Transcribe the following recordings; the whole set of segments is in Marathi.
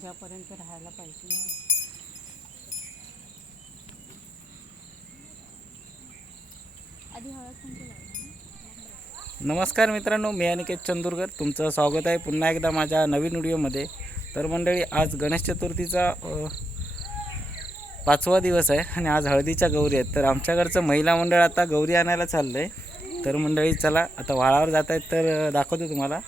उद्यापर्यंत राहायला पाहिजे ना. नमस्कार मित्रांनो मी अनिकेत चंदुरकर. तुमचं स्वागत आहे पुन्हा एकदा माझ्या नवीन व्हिडिओमध्ये. तर मंडळी आज गणेश चतुर्थीचा पाचवा दिवस आहे आणि आज हळदीच्या गौरी आहेत. तर आमच्याकडचं महिला मंडळ आता गौरी आणायला चाललं आहे तर मंडळी चला आता वाळावर जात आहेत तर दाखवतो तुम्हाला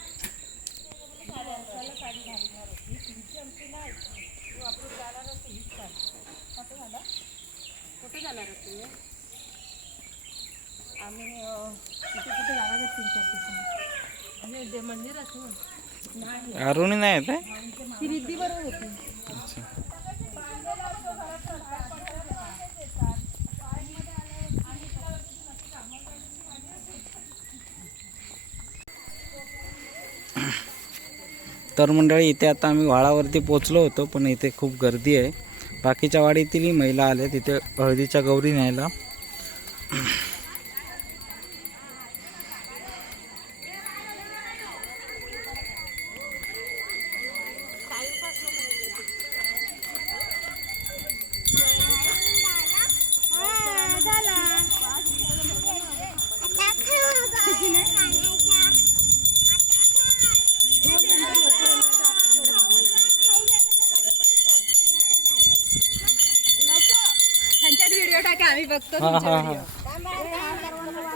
कुठे जाणार आहात तुम्ही आम्ही अं, कुठे कुठे जाणार आहेत तीन चार दिवसांनी आणि ते मंदिर असून नाही अरुणी नाही येत आहे? तर मंडळी इथे आता आम्ही वाडावरती पोचलो होतो पण इथे खूप गर्दी आहे. बाकीच्या वाडीतीलही महिला आल्या तिथे हळदीच्या गौरी न्यायला. हां हां हां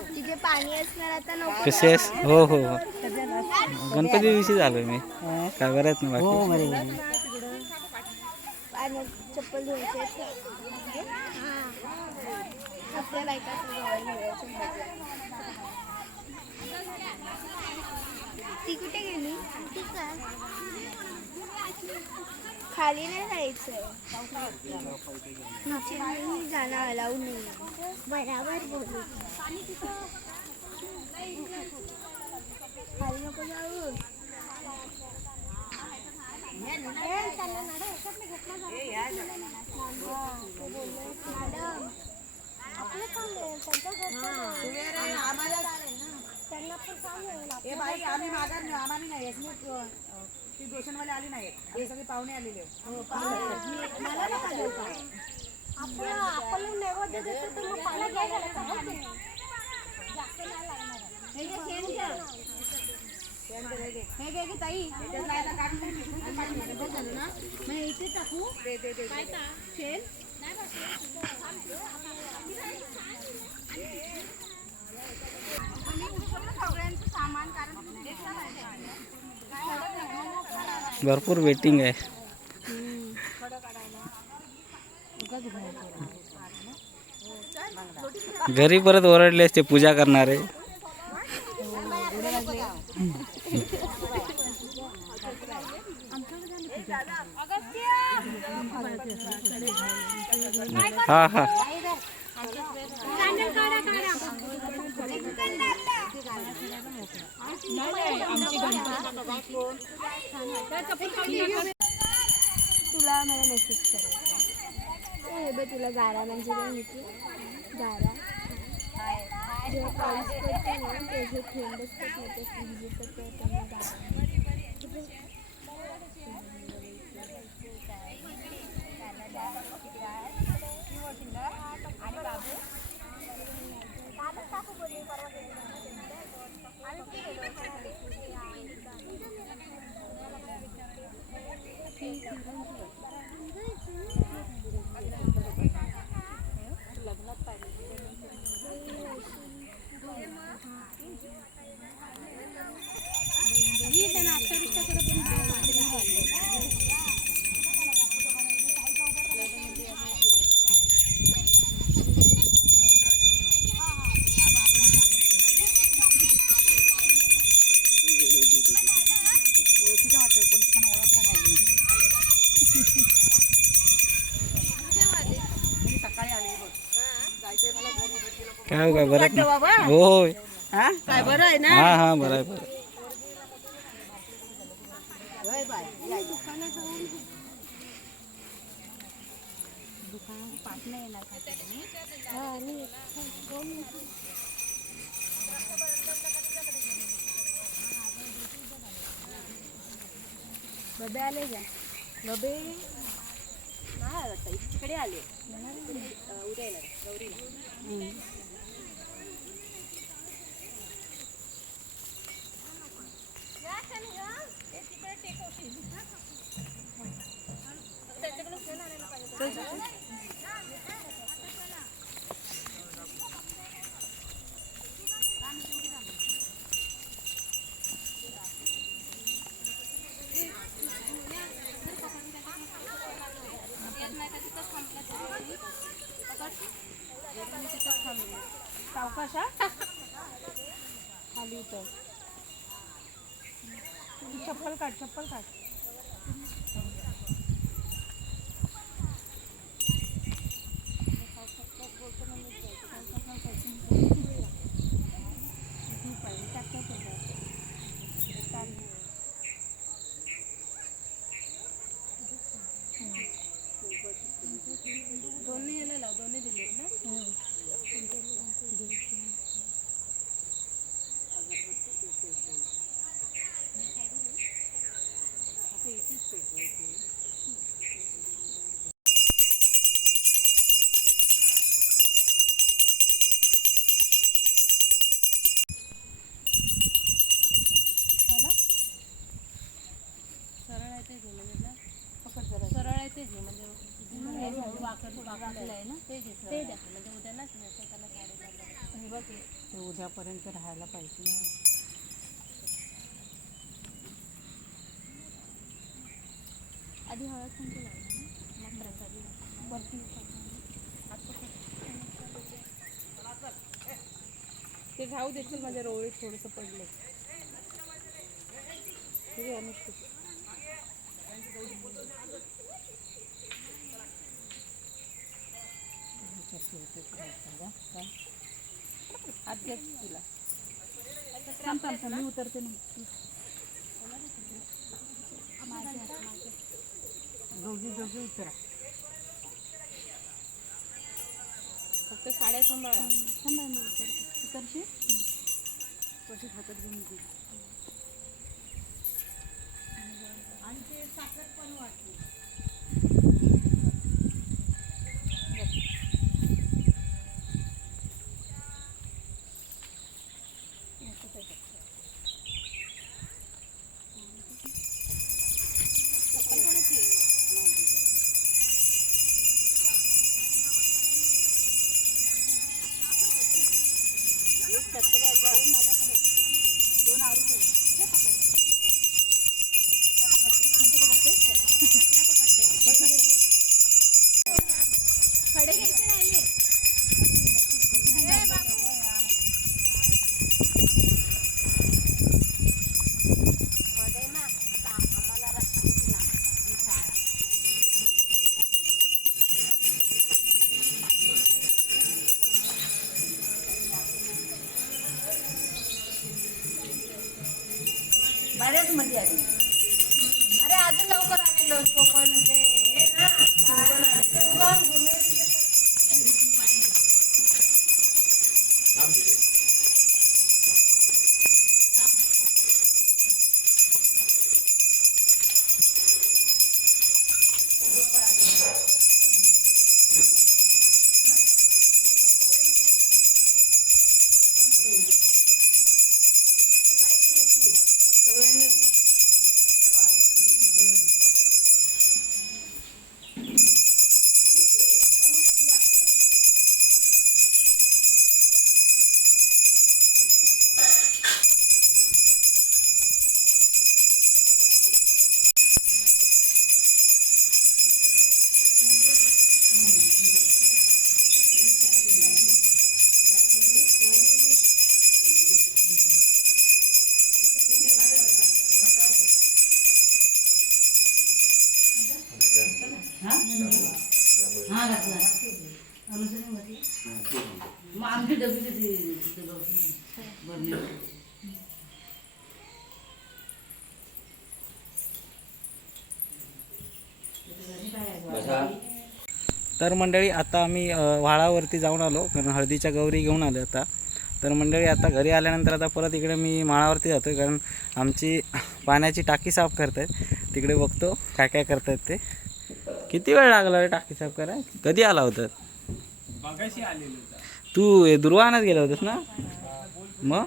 तिथे पाणी असणार आता नको कशी आहेस? हो हो हो. गणपती दिवशी झालोय मी. काय बरं आहेत ना बाकी? पाणी चप्पल धुवायचे आपल्या बायका ती कुठे गेली? खाली नाही जायचं. नीचे नाही जाणं अलाउड नाही. बराबर बोलू. खाली नको जाऊ. मॅडम आपलं काम आहे त्यांचं त्यांना पण काम आम्ही आम्हाला नाही ती दोषणवाले आली नाही हे सगळे पाहुणे आलेले मला नका देऊ का? आपण आपण नैवेद्य भरपूर वेटिंग आहे घरी परत ओरडले असते पूजा करणारे। हा हा. तुला मला मेसेज कर. हे बघ तुला गारा म्हणजे काय माहिती गारा जेव्हा पाऊस ना त्याचे असतात ना ते गारा काय हो, बरं? आहे ना? होय. हा? काय बरं आहे ना? हा हा बरं आहे बरं आहे. हा बबे आले का? गबे नाही वाटतं इकडे आले. उद्या येणार गौरीला. खाली तर चप्पल काढ चप्पल काढ. दोन्ही याला लाव दोन्ही दिले ना चला आहे ना? ते घे ते द्या. म्हणजे बघ ते उद्यापर्यंत राहायला पाहिजे ना. आधी हळद कुंकू लावलं ना? मग प्रसादी वरती ते घाऊ देखील माझ्या रोळीत थोडंसं पडले ठीक आहे अनुष्का. हात घ्या तुला मी उतरते ना दोघी दोघी उतरा फक्त साड्या सांभाळा. मी उतरते. उतरशी कशी हातात घेऊन दोन आरू बऱ्याच मध्ये आली. अरे अजून लवकर आलेलो कोकण ते हे ना हा घातला अनुसरून घातली मग आमची डबी भरली तर मंडळी आता आम्ही अ, व्हाळावरती जाऊन आलो कारण हळदीच्या गौरी घेऊन आलो आता. तर मंडळी आता घरी आल्यानंतर आता परत इकडे मी माळावरती जातो आहे कारण आमची पाण्याची टाकी साफ करत आहेत तिकडे बघतो काय काय करतात ते. किती वेळ लागला रे टाकी साफ करा कधी आला होता तू दुर्वानात गेला होतास ना? मग?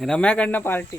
रम्याकडनं पार्टी.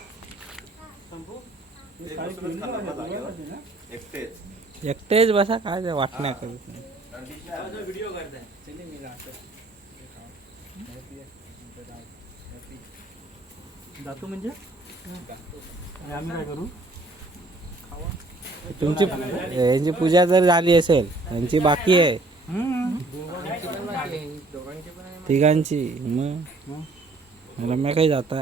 एकटेच. बसा काय वाटण्या करत नाही. जातो म्हणजे? आणि आम्ही काय करू? तुमची यांची पूजा जर झाली असेल यांची बाकी आहे. तिघांची मग. रम्या काही जाता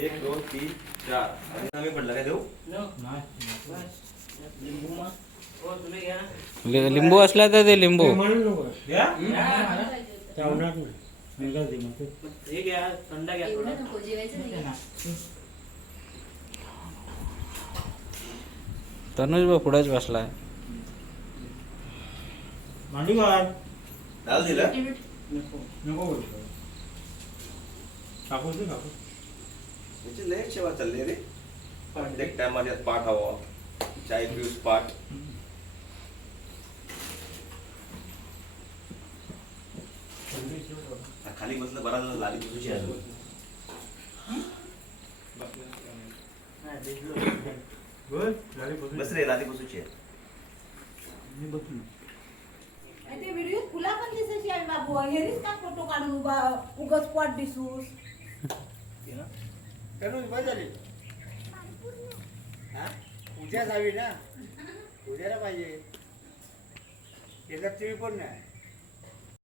एक दोन तीन चार. आणि नवी पडलं काय देऊ? लि- लिंबू असला तर ते लिंबू. म्हणून नको. त्या उन्हात नाही. निघाल दे मग. ते. तनुज बघ पुढेच बसलाय. मांडी घाल दाल दिलं? नको बोलू. कापूस दे कापूस याची लय सेवा चालली रे. प्रत्येक टायमात यात पाठ हवं. चाय पिऊस पाठ. खाली बसलं बरा झाला लाली बसूची आहे बस झाली बसून. बस रे लाली बसूची आहे. मी बसलो. ते व्हिडिओ तुला पण दिसायची आहे बाबू. हेरीच का फोटो काढून उभा उगच स्पॉट दिसूस? तरुण बस झाली. हा? उद्याच हवी ना? उद्याला पाहिजे. त्याच्यात ती पण नाही.